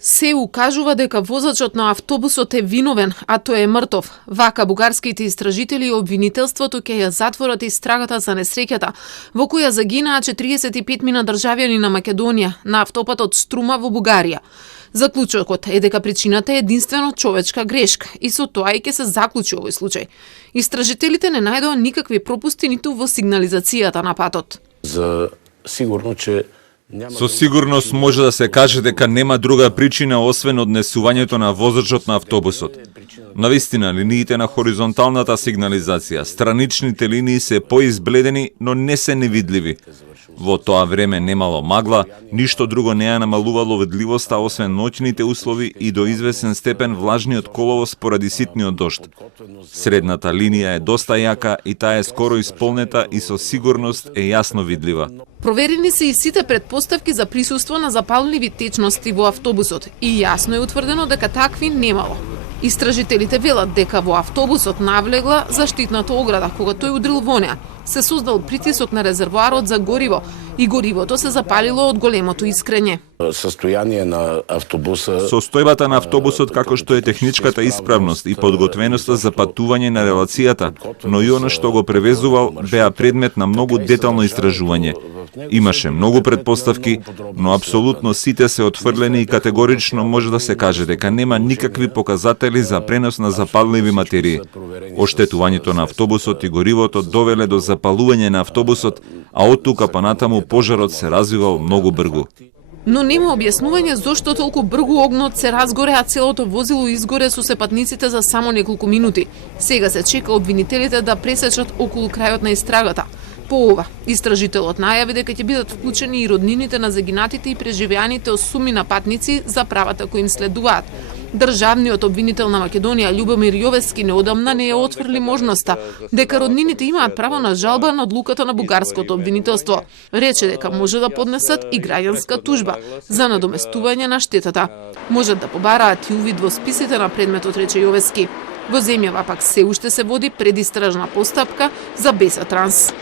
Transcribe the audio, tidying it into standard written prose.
Се укажува дека возачот на автобусот е виновен, а тој е мртов. Вака бугарските истражители и обвинителството ќе ја затворат истрагата за несреќата, во која загинаа 45 државјани на Македонија на автопатот Струма во Бугарија. Заклучокот е дека причината е единствено човечка грешка и со тоа и ќе се заклучи овој случај. Истражителите не најдоа никакви пропусти ниту во сигнализацијата на патот. Со сигурност може да се каже дека нема друга причина освен однесувањето на возачот на автобусот. Навистина, линиите на хоризонталната сигнализација, страничните линии се поизбледени, но не се невидливи. Во тоа време немало магла, ништо друго не ја намалувало видливоста освен ноќните услови и до извесен степен влажниот коловоз поради ситниот дожд. Средната линија е доста јака и таа е скоро исполнета и со сигурност е јасно видлива. Проверени се и сите предпоставки за присуство на запалливи течности во автобусот и јасно е утврдено дека такви немало. Истражителите велат дека во автобусот навлегла заштитната ограда кога тој удрил во неа. Се создал притисок на резервоарот за гориво и горивото се запалило од големото искрење. Состојбата на автобусот како што е техничката исправност и подготвеноста за патување на релацијата, но и она што го превезувал беа предмет на многу детално истражување. Имаше многу предпоставки, но апсолутно сите се отфрлени и категорично може да се каже дека нема никакви показатели за пренос на запалливи материи. Оштетувањето на автобусот и горивото довеле до запалување на автобусот, а од тука па натаму пожарот се развивал многу брзо. Но нема објаснување зошто толку брзо огнот се разгоре, а целото возило изгоре со сепатниците за само неколку минути. Сега се чека обвинителите да пресечат околу крајот на истрагата. По ова, истражителот најави дека ќе бидат вклучени и роднините на загинатите и преживеаните осуми на патници за правата кои им следуваат. Државниот обвинител на Македонија Љубомир Јовески неодамна не ја отфрли можноста дека роднините имаат право на жалба на одлуката на бугарското обвинителство. Рече дека може да поднесат и граѓанска тужба за надоместување на штетата. Можат да побараат и увид во списите на предметот, рече Јовески. Во земјава пак се уште се води предистражна постапка за Беса Транс.